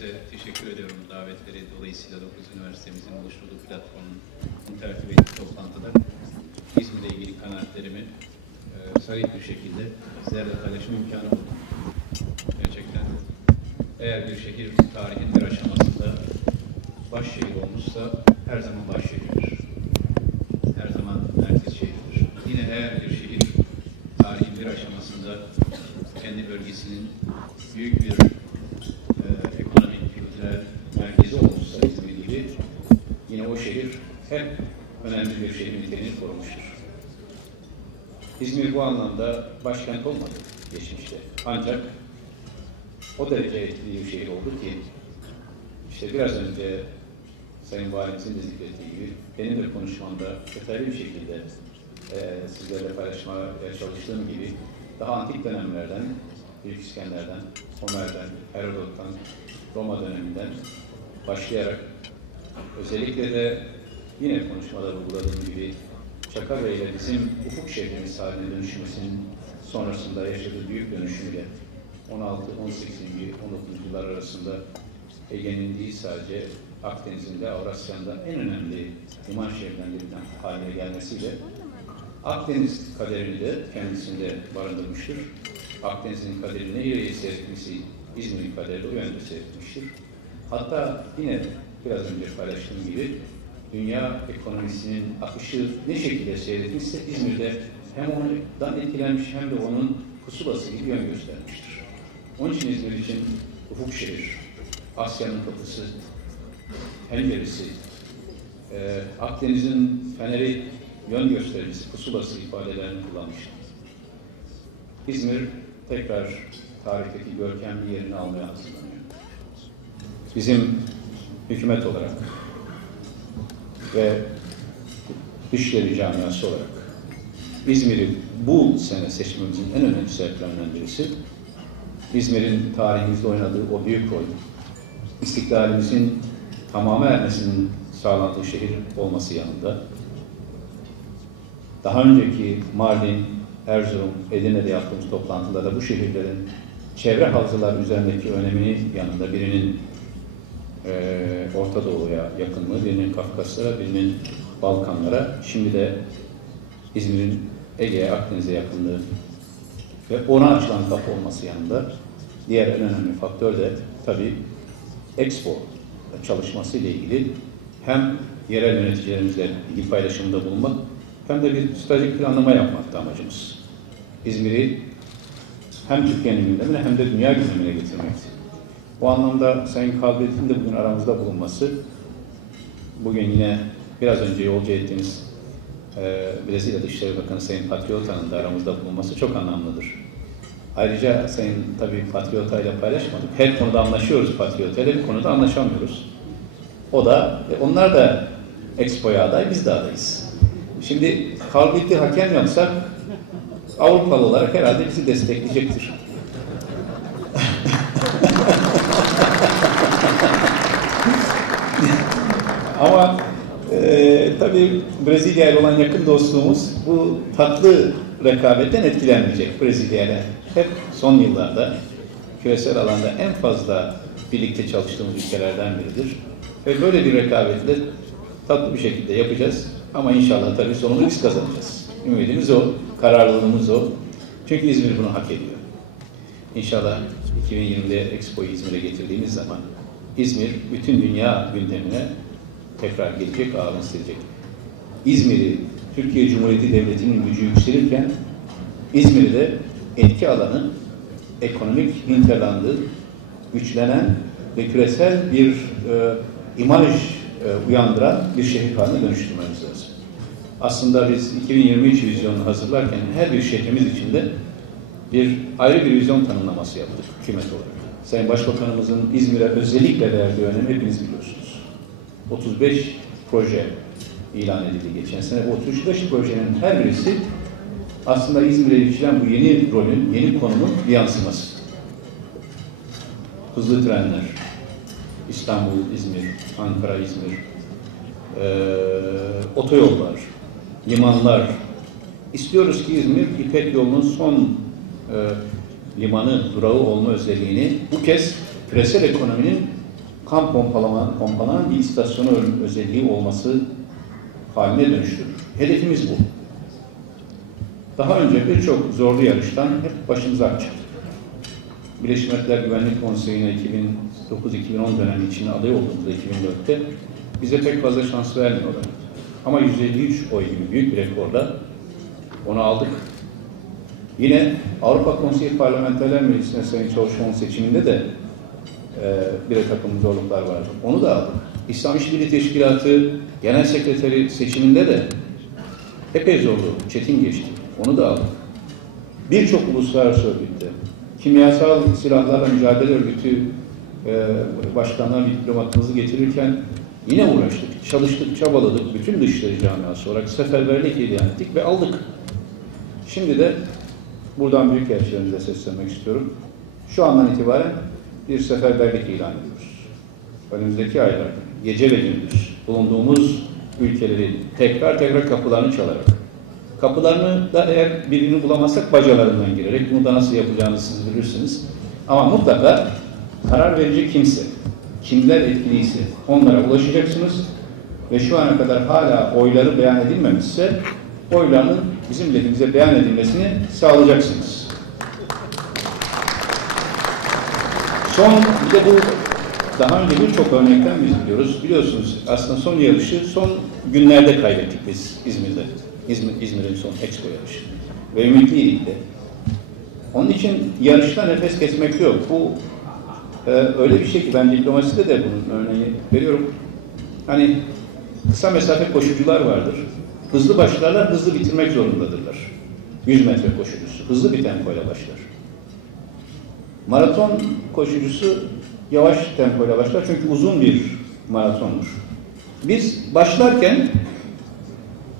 Üniversitemize teşekkür ediyorum davetleri dolayısıyla 9 üniversitemizin oluşturduğu platformun tertip ettiği toplantıda İzmir'le ilgili kanaatlerimi e, sarih bir şekilde sizlerle paylaşma imkanı buldum. Gerçekten eğer bir şehir tarihin bir aşamasında baş şehir olmuşsa her zaman baş şehirdir. Her zaman merkez şehirdir. Yine eğer bir şehir tarihin bir aşamasında kendi bölgesinin büyük bir e, ekonomik, kültürel merkezi olmuşsa İzmir gibi yine o şehir hep önemli bir şehir niteliğini korumuştur. İzmir bu anlamda başkent olmadı geçmişte. Ancak o derece etkili bir şehir oldu ki işte biraz önce Sayın Valimizin de zikrettiği gibi benim de konuşmamda detaylı bir şekilde e, sizlerle paylaşmaya çalıştığım gibi daha antik dönemlerden, Büyük İskender'den, Homer'den, Herodot'tan, Roma döneminden başlayarak özellikle de yine konuşmada vurguladığım gibi Çakarca ile bizim ufuk şehrimiz haline dönüşmesinin sonrasında yaşadığı büyük dönüşümüyle 16, 18. 19. yıllar arasında Ege'nin değil sadece Akdeniz'in de Avrasya'nın da en önemli liman şehirlerinden haline gelmesiyle Akdeniz kaderini de kendisinde barındırmıştır. Akdeniz'in kaderini nereye seyretmesi İzmir'in kaderi de o yönde seyretmiştir. Hatta yine biraz önce paylaştığım gibi dünya ekonomisinin akışı ne şekilde seyretmişse İzmir'de hem ondan etkilenmiş hem de onun pusulası gibi yön göstermiştir. Onun için İzmir için ufuk şehir, Asya'nın kapısı, penceresi, e, Akdeniz'in feneri, yön göstericisi, pusulası ifadelerini kullanmıştır. İzmir tekrar tarihteki görkemli yerini almaya hazırlanıyor. Bizim hükümet olarak ve Dışişleri Camiası olarak İzmir'i bu sene seçmemizin en önemli sebeplerinden birisi İzmir'in tarihimizde oynadığı o büyük rol, istiklalimizin tamamı ermesinin sağlandığı şehir olması yanında daha önceki Mardin, Erzurum, Edirne'de yaptığımız toplantılarda bu şehirlerin çevre havzalar üzerindeki öneminin yanında birinin e, Orta Doğu'ya yakınlığı, birinin Kafkaslara, birinin Balkanlara, şimdi de İzmir'in Ege'ye, Akdeniz'e yakınlığı ve ona açılan kapı olması yanında diğer en önemli faktör de tabii Expo çalışması ile ilgili hem yerel yöneticilerimizle bilgi paylaşımında bulunmak hem de bir stratejik planlama yapmakta amacımız. İzmir'i hem Türkiye'nin gündemine hem de dünya gündemine getirmekti. Bu anlamda Sayın Kalbet'in de bugün aramızda bulunması, bugün yine biraz önce yolcu ettiğimiz e, Brezilya Dışişleri Bakanı Sayın Patriota'nın da aramızda bulunması çok anlamlıdır. Ayrıca Sayın tabii Patriota ile paylaşmadık. Her konuda anlaşıyoruz Patriota ile, bir konuda anlaşamıyoruz. O da, e, onlar da Expo'ya aday, biz de adayız. Şimdi Kalbet'i hakem yapsak Avrupalı olarak herhalde bizi destekleyecektir. Ama e, tabii Brezilya ile olan yakın dostluğumuz bu tatlı rekabetten etkilenmeyecek Brezilya ile. Hep son yıllarda küresel alanda en fazla birlikte çalıştığımız ülkelerden biridir. Ve böyle bir rekabeti de tatlı bir şekilde yapacağız. Ama inşallah tabii sonunda biz kazanacağız. Ümidimiz o, kararlılığımız o. Çünkü İzmir bunu hak ediyor. İnşallah 2020'de Expo'yu İzmir'e getirdiğimiz zaman İzmir bütün dünya gündemine tekrar gelecek, ağırını silecek. İzmir'i Türkiye Cumhuriyeti Devleti'nin gücü yükselirken İzmir'i de etki alanı ekonomik hinterlandı, güçlenen ve küresel bir e, imaj e, uyandıran bir şehir haline dönüştürmemiz lazım. Aslında biz 2023 vizyonunu hazırlarken her bir şehrimiz içinde bir ayrı bir vizyon tanımlaması yaptık hükümet olarak. Sayın Başbakanımızın İzmir'e özellikle verdiği önemi hepiniz biliyorsunuz. 35 proje ilan edildi geçen sene. Bu 35 projenin her birisi aslında İzmir'e ilişkilen bu yeni rolün, yeni konumun bir yansıması. Hızlı trenler, İstanbul, İzmir, Ankara, İzmir, e, otoyollar, limanlar. İstiyoruz ki İzmir, İpek yolunun son e, limanı, durağı olma özelliğini bu kez küresel ekonominin kan pompalama, pompalanan bir istasyonu özelliği olması haline dönüştürür. Hedefimiz bu. Daha önce birçok zorlu yarıştan hep başımıza açtık. Birleşmiş Milletler Güvenlik Konseyi'ne 2009-2010 dönemi için aday olduğumuzda 2004'te bize pek fazla şans vermiyorlar. Ama 153 oy gibi büyük bir rekorla onu aldık. Yine Avrupa Konseyi Parlamenterler Meclisi'ne Sayın Çavuşoğlu'nun seçiminde de e, bir takım zorluklar vardı. Onu da aldık. İslam İşbirliği Teşkilatı Genel Sekreteri seçiminde de epey zorlu, çetin geçti. Onu da aldık. Birçok uluslararası örgütte, kimyasal silahlarla mücadele örgütü e, başkanlığa bir diplomatımızı getirirken yine uğraştık, çalıştık, çabaladık. Bütün dışişleri camiası olarak seferberlik ilan ettik ve aldık. Şimdi de buradan büyükelçilerimize seslenmek istiyorum. Şu andan itibaren bir seferberlik ilan ediyoruz. Önümüzdeki aylarda gece ve gündüz bulunduğumuz ülkeleri tekrar tekrar kapılarını çalarak kapılarını da eğer birini bulamazsak bacalarından girerek bunu da nasıl yapacağını siz bilirsiniz. Ama mutlaka karar verici kimse, kimler etkiliyse onlara ulaşacaksınız ve şu ana kadar hala oyları beyan edilmemişse oylarının bizim milletimize beyan edilmesini sağlayacaksınız. Son bir de bu daha önce birçok örnekten biz biliyoruz. Biliyorsunuz aslında son yarışı son günlerde kaybettik biz İzmir'de. İzmir, İzmir'in son Expo yarışı. Ve ümitliydik de. Onun için yarışta nefes kesmek yok. Bu e, öyle bir şey ki ben diplomaside de bunun örneği veriyorum. Hani kısa mesafe koşucular vardır. Hızlı başlarlar, hızlı bitirmek zorundadırlar. 100 metre koşucusu. Hızlı bir tempoyla başlar. Maraton koşucusu yavaş tempoyla başlar çünkü uzun bir maratondur. Biz başlarken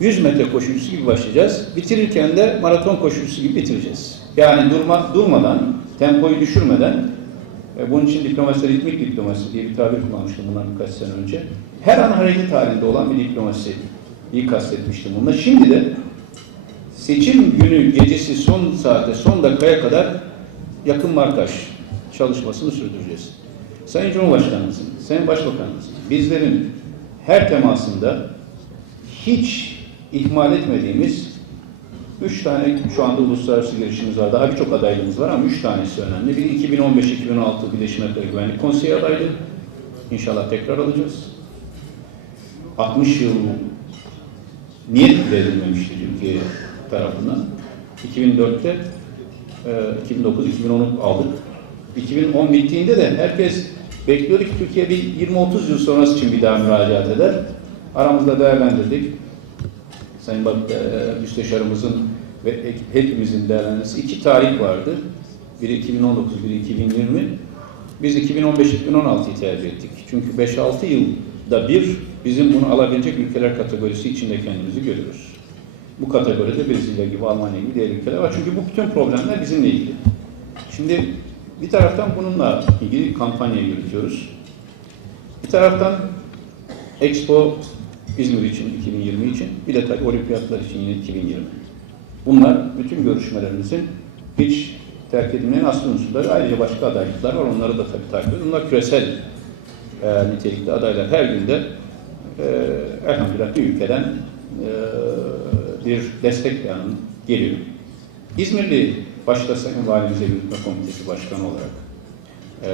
100 metre koşucusu gibi başlayacağız. Bitirirken de maraton koşucusu gibi bitireceğiz. Yani durma, durmadan, tempoyu düşürmeden, e, bunun için diplomasi, ritmik diplomasi diye bir tabir kullanmıştım bundan birkaç sene önce. Her an hareket halinde olan bir diplomasi iyi kastetmiştim bununla. Şimdi de seçim günü gecesi son saate, son dakikaya kadar yakın markaj çalışmasını sürdüreceğiz. Sayın Cumhurbaşkanımızın, Sayın Başbakanımızın bizlerin her temasında hiç ihmal etmediğimiz üç tane şu anda uluslararası girişimiz var. Daha birçok adaylığımız var ama üç tanesi önemli. Biri 2015-2016 Birleşmiş Milletler Güvenlik Konseyi adaylığı. İnşallah tekrar alacağız. 60 yıl niyet verilmemişti Türkiye tarafından. 2004'te 2009-2010'u aldık. 2010 bittiğinde de herkes bekliyordu ki Türkiye bir 20-30 yıl sonrası için bir daha müracaat eder. Aramızda değerlendirdik. Sayın Bak e, Müsteşarımızın ve hepimizin değerlendirmesi iki tarih vardı. Biri 2019, biri 2020. Biz 2015-2016'yı tercih ettik. Çünkü 5-6 yılda bir bizim bunu alabilecek ülkeler kategorisi içinde kendimizi görüyoruz. Bu kategoride Brezilya gibi, Almanya gibi diğer ülkeler var. Çünkü bu bütün problemler bizimle ilgili. Şimdi bir taraftan bununla ilgili kampanya yürütüyoruz. Bir taraftan Expo İzmir için 2020 için, bir de tabii olimpiyatlar için yine 2020. Bunlar bütün görüşmelerimizin hiç terk edilmeyen asıl unsurları. Ayrıca başka adaylıklar var. Onları da tabii takip ediyoruz. Bunlar küresel e, nitelikli adaylar. Her günde e, elhamdülillah bir ülkeden e, bir destek beyanı geliyor. İzmirli başta Sayın Valimize Yürütme Komitesi Başkanı olarak e,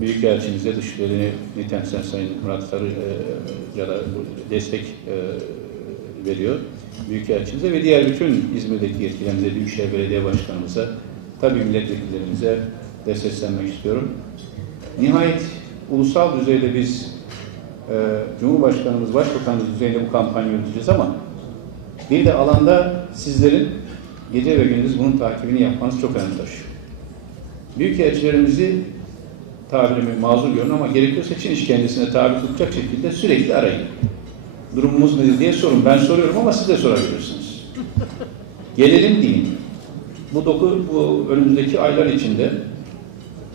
Büyükelçimize dışişlerini temsilen Sayın Murat Sarıca da destek e, veriyor. Büyükelçimize ve diğer bütün İzmir'deki yetkililerimize, Büyükşehir Belediye Başkanımıza, tabii milletvekillerimize de seslenmek istiyorum. Nihayet ulusal düzeyde biz e, Cumhurbaşkanımız, Başbakanımız düzeyinde bu kampanya yürüteceğiz ama bir de alanda sizlerin gece ve gündüz bunun takibini yapmanız çok önemli taşıyor. Büyükelçilerimizi tabirimi mazur görün ama gerekiyorsa Çin iş kendisine tabi tutacak şekilde sürekli arayın. Durumumuz nedir diye sorun. Ben soruyorum ama siz de sorabilirsiniz. Gelelim deyin. Bu doku, bu önümüzdeki aylar içinde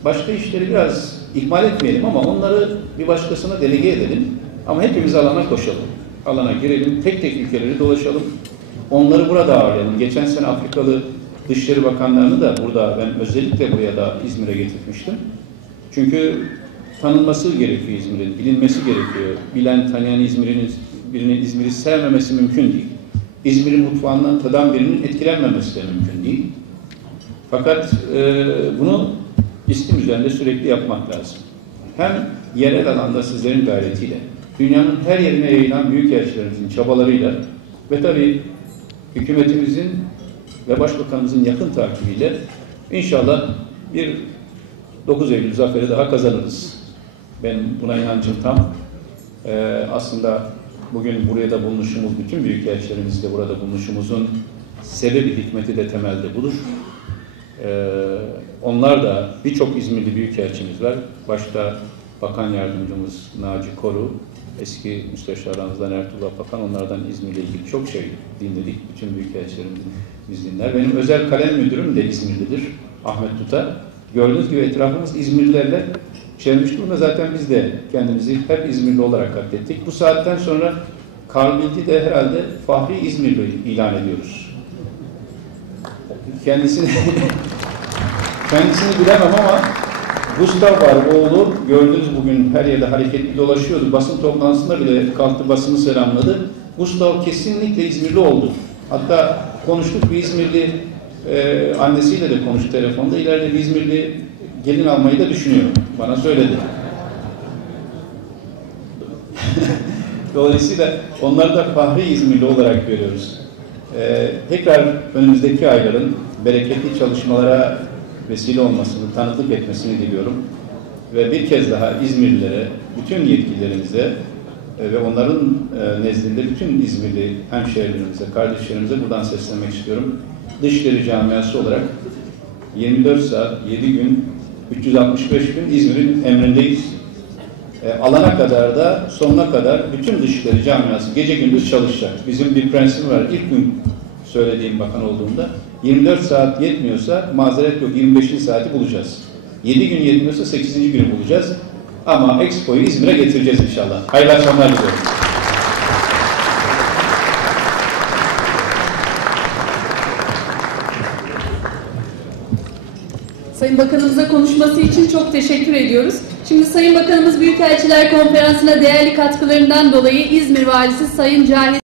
başka işleri biraz ihmal etmeyelim ama onları bir başkasına delege edelim. Ama hepimiz alana koşalım. Alana girelim, tek tek ülkeleri dolaşalım. Onları burada ağırlayalım. Geçen sene Afrikalı Dışişleri Bakanlarını da burada ben özellikle buraya da İzmir'e getirmiştim. Çünkü tanınması gerekiyor İzmir'in, bilinmesi gerekiyor. Bilen, tanıyan İzmir'in birinin İzmir'i sevmemesi mümkün değil. İzmir'in mutfağından tadan birinin etkilenmemesi de mümkün değil. Fakat e, bunu istim üzerinde sürekli yapmak lazım. Hem yerel alanda sizlerin gayretiyle, dünyanın her yerine yayılan büyükelçilerimizin çabalarıyla ve tabii hükümetimizin ve başbakanımızın yakın takibiyle inşallah bir 9 Eylül zaferi daha kazanırız. Ben buna inancım tam. Ee, aslında bugün buraya da bulunuşumuz, bütün büyükelçilerimizle burada bulunuşumuzun sebebi, hikmeti de temelde budur. Ee, onlar da birçok İzmirli büyükelçimiz var. Başta Bakan Yardımcımız Naci Koru, eski müsteşarlarımızdan Ertuğrul Bakan, onlardan İzmir'le ilgili çok şey dinledik. Bütün büyükelçilerimiz dinler. Benim özel kalem müdürüm de İzmirlidir, Ahmet Tuta. Gördüğünüz gibi etrafımız İzmirlilerle çevirmiş durumda. Zaten biz de kendimizi hep İzmirli olarak adlettik. Bu saatten sonra Karl de herhalde Fahri İzmirli ilan ediyoruz. Kendisini kendisini bilemem ama Gustav var oğlu gördünüz bugün her yerde hareketli dolaşıyordu. Basın toplantısında bile kalktı basını selamladı. Gustav kesinlikle İzmirli oldu. Hatta konuştuk bir İzmirli e, annesiyle de konuştu telefonda. İleride bir İzmirli gelin almayı da düşünüyor. Bana söyledi. Dolayısıyla onları da Fahri İzmirli olarak görüyoruz. Ee, tekrar önümüzdeki ayların bereketli çalışmalara vesile olmasını, tanıklık etmesini diliyorum. Ve bir kez daha İzmirlilere, bütün yetkililerimize e, ve onların e, nezdinde bütün İzmirli hemşehrilerimize, kardeşlerimize buradan seslenmek istiyorum. Dışişleri camiası olarak 24 saat, 7 gün, 365 gün İzmir'in emrindeyiz. E, alana kadar da sonuna kadar bütün dışişleri camiası gece gündüz çalışacak. Bizim bir prensip var. İlk gün söylediğim bakan olduğunda 24 saat yetmiyorsa mazeret yok 25. saati bulacağız. 7 gün yetmiyorsa 8. günü bulacağız. Ama Expo'yu İzmir'e getireceğiz inşallah. Hayırlı akşamlar diliyorum. Sayın Bakanımıza konuşması için çok teşekkür ediyoruz. Şimdi Sayın Bakanımız Büyükelçiler Konferansı'na değerli katkılarından dolayı İzmir Valisi Sayın Cahit